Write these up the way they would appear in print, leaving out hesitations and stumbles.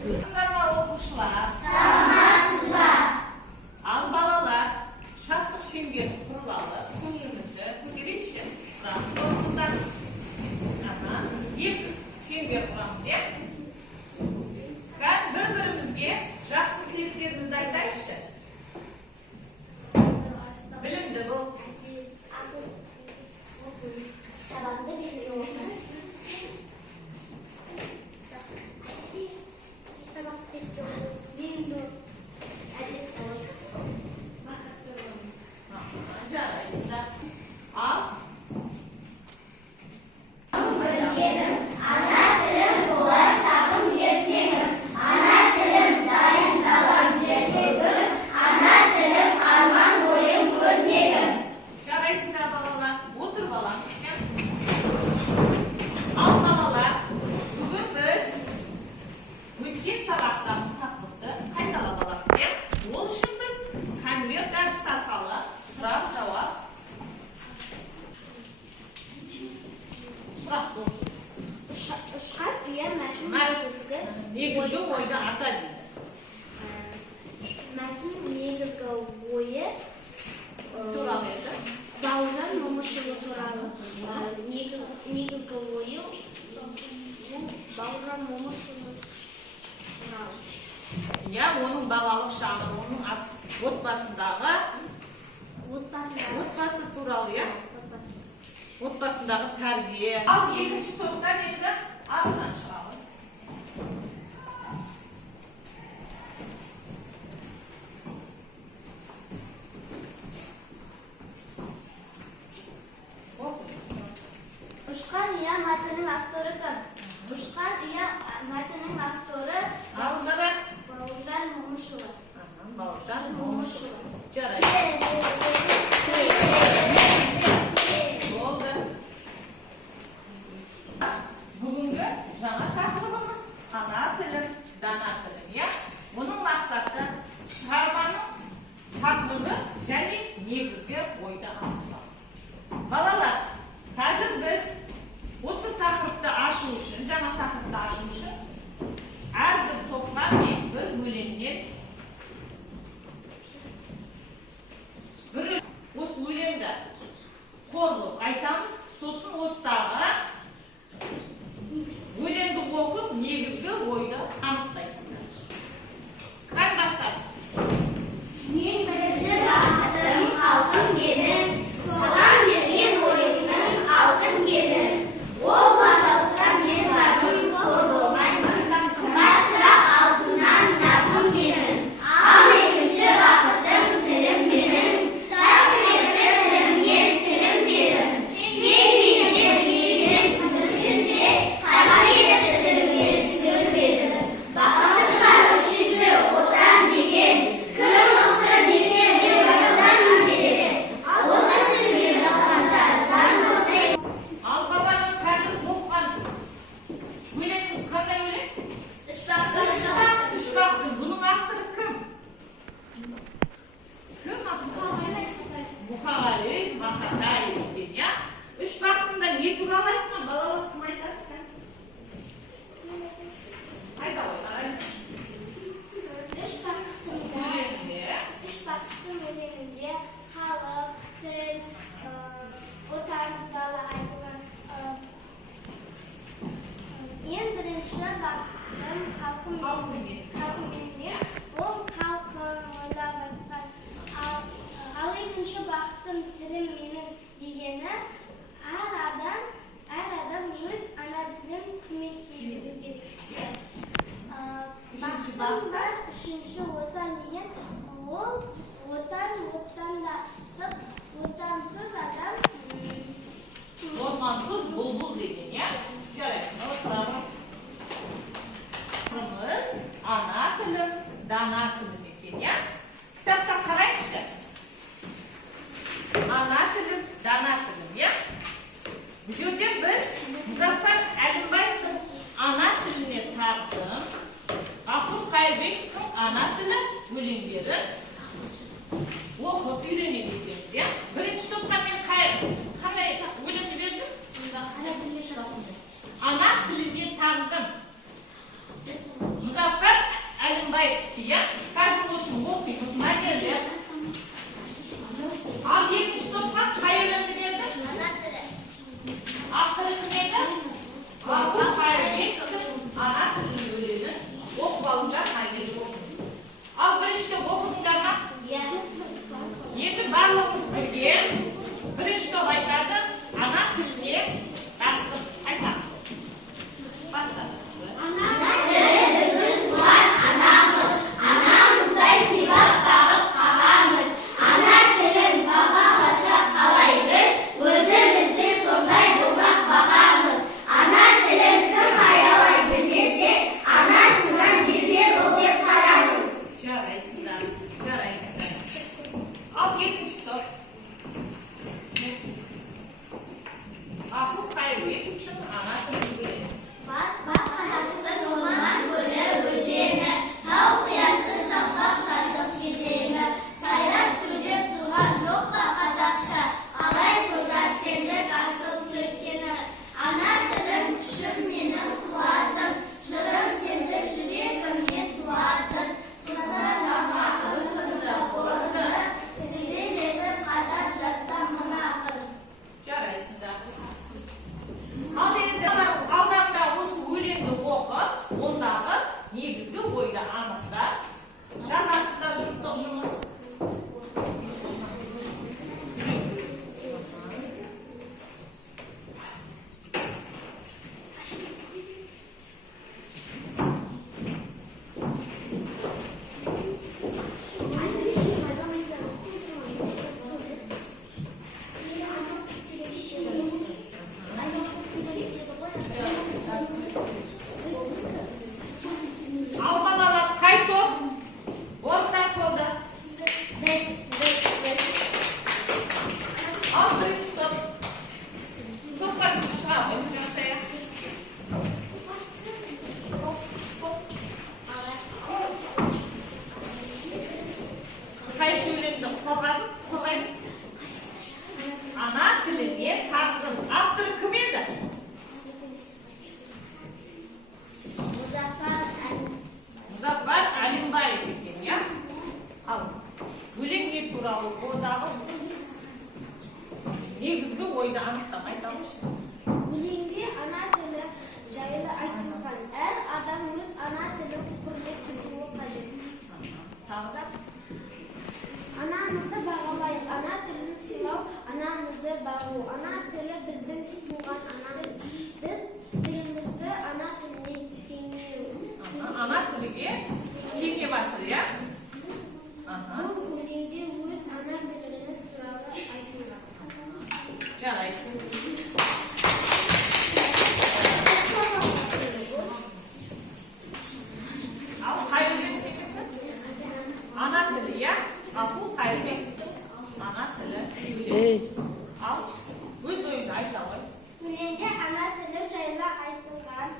Okuşlar. Sanmazsızlar. Al balalar. Şartlık şengel kurulalı. Günümüzde kötülük için. Sorumuzdan. Bir şengel kuramız ya. Ben bir-birimizge жақсы тілектерімізді айтайықшы. Білімді бұл. Сабағында беске оқыған. Сабақ беске оқыған. Мен бұл әдет болады. Бақытты боламыз. Жарайсыздар. Ал. Ұшқан үйе мәтін негізгі ойды ата дейді. Мәтін негізгі ойы Туралы еді. Бауыржан Момышұлы туралы. Негізгі ойы Бауыржан Момышұлы туралы. Я оның балалық шағы, оның отбасындағы отбасы туралы, я? Отбасындағы тәрбие. Ал екінші топтан енді Аружан шығады. Ұшқан үйе мәтіннің авторы кім? Ұшқан үйе мәтіннің авторы Бауыржан Момышұлы. Бауыржан Момышұлы. Жарайды. Бүгінгі жаңа тақырыбымыз ана тілім, дана тілім. Оның мақсаты шығарманың тақырыбы және негізгі ойды анықтау. Балалар, қазір біз осы тақырыпты ашу үшін, жаңа тақырыпты ашу үшін әрбір топқа мен бір өлеңнен осы өлеңді қорғып айтамыз, сосын осыдағы өлеңді оқып, негізгі ойды анықтайсыңдар. Қай бастап? Ең бірінші бақытым халқым менің, соған берген ойымның алтын кенін. Ол баталса мен бардым, қор болмаймын, қымбаттырақ алтыннан назым менің. Ал екінші бақытым тілім менің, тас ішекті тілімнен тілім берім. Кей-кейден тізісінде қасиетті тілімнен тілім берім. Бақыттың үшінші отан деген, кім мықты десе бір отан деді. Отыз сізге жатқанда жан болса. Ал баланың қазір оқыған өлеңіңіз қандай өлең? Үш бақты. Үш бақты. Бұның авторы кім? Кім авторы? Мұқағали Мақатаев деген, я? Үш бақтында не туралы айтқан? Балалар кім айтады? Айта ғой, қарайды. Үш бақыттың өлеңінде халық, тіл, отан туралы айтылған. Ең бірінші бақытым халқым менің, ол халқым ойлап айтқан. Ал екінші бақытым тілім менің дегені, әр адам өз ана тілін құрметтеуі керек. Бақытым үшінші отан деген, ол отанда ыстық, отансыз адам Ормансыз бұлбұл деген, я? Жарайсың, отырамын. Ана тілім, дана тілім екен, я? Кітапта қарайықшы. Ана тілім, дана тілім, я? Бұл жерде біз Мұзафар Әлімбаевтың ана тіліне тағзым, Ғафур Қайырбековтың ана тілі өлеңдерін оқып үйренеді екенбіз, я? Бірінші топқа мен қандай өлеңді бердім? Ана тіліне тағзым. Мұзафар aytdık ya. Қазір осыны оқимыз. Мәнерлер. Al 70 topқа қайырын береді? Авторы кім еді? Ғафур Қайырбеков ана тілін өлеңін оқып алыңдар, мәнерлер оқыңыз. Ал біріншіде оқыдыңдар ма? Енді барлығымыз бірге бірінші топ айтады, ана тіліне тағзым айтамыз. Баста. Ана тілі біздің туған анамыз, анамыздай сыйлап бағып қағамыз. Ана тілін бағаласа қалай біз, өзімізде сондай болмақ бағамыз. Ана тілін кім аялай білмесе, анасынан безген ол деп қарамыз. Жарайсыңдар, жарайсыңдар. Ал екінші топ. Ғафур Қайырбековтың ана тілін біледі. Бат қазақтың туған көлі өзені, тау қиясы жалпақ жаздық кезеңі. Сайрап сөйлеп тұрған жоқ па қазақша, қалай көзар сендік асыл сөзгені. Ана тілім күшім менің қуатым, жырым сендік жүрегімнен туатын. Қызарама ырысымды қорды, тізелесіп қатар жазсам мына қыз. Жарайсыңдар. Ал енді алдарында осы өлеңді оқып, ондағы негізгі ойды анықтап, жазасыздар жұптық жұмыс. Ал балалар қай топ? Орындар қолды. Ал бірінші топ. Топқа шыға ғой, жасайық. Қай сөйлемді қорғаймыз? Ана тіліне тағзым. Авторы кім еді? Мұзафар Әлімбаев екен, я? Ал, өлең не туралы одағы негізгі ойды анықтап айтамыз. Өлеңде ана тілі жайлы айтылған. Әр адам өз ана тілін құрмет тұтуы қажет. Тағы да? Анамызды бағалайық, ана тілін сыйлау, анамызды бағу. Ана тілі біздің туған анамыз. Біз тілімізді ана тіліне теңеу. Ана тіліге теңе батыр, я? Бұл өлеңде өз ана тіліміз туралы айтылған. Жарайсың. Ал қай өлең секілсін? Ана тілі, я? Ғафур Қайырбековтың ана тілі өлең. Ал өз ойыңды айта ғой. Өлеңде ана тілі жайлы айтылған.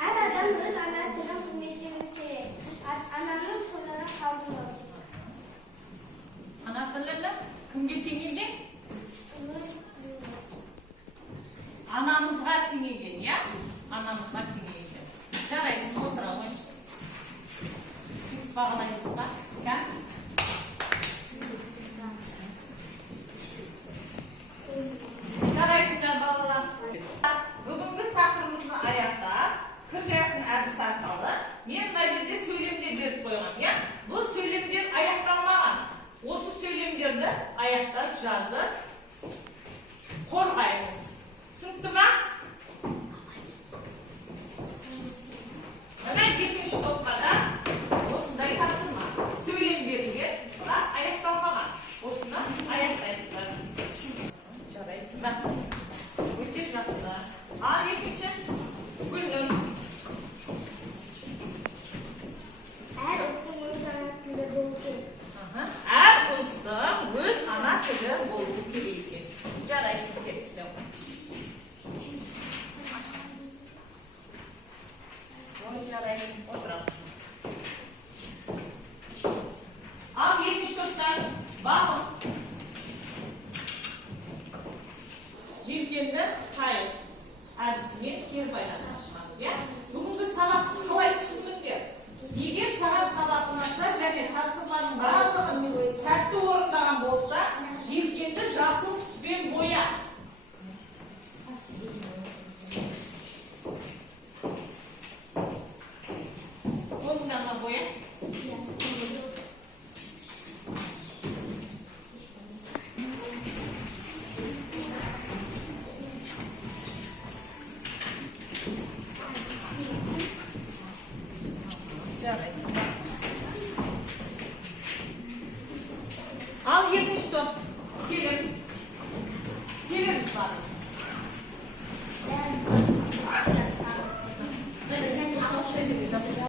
Әр адам өз ана тілін құрметтеуі керек. Ананың құлдары қалдыру. Ана тілі кімге теңелген? Анамызға теңелген, я? Анамызға теңелген. Жарайсың, отыра ғой. Бағалаймыз ба? Кәм? Жарайсыңдар балалар. Бүгінгі тақырыбымызды аяқтап, кір жаяқтың әдісі арқылы мен мына жерде сөйлемдер беріп қойған, я? Бұл сөйлемдер аяқталмаған. Осы сөйлемдерді аяқтап жазып қорғаймыз. Түсінікті ма? Мына екінші топқа да осындай тапсырма. Сөйлем берілген, бірақ аяқталмаған. Осыны аяқтайсыздар. Жарайсыңдар. Өте жақсы. Ал екінші Гүлнұр. Әр ұлттың өз ана тілі болу керек. Әр ұлттың өз ана тілі болу керек екен. Жарайсың, кеттік. Ой, жарайсың, отырамыз. Ал екінші топтар бағым. Жемкенді қайып әдісімен кері байланып ашамыз, я? Бүгінгі сабақты қалай түсіндіңдер? Егер Al 70 ton. Geliriz.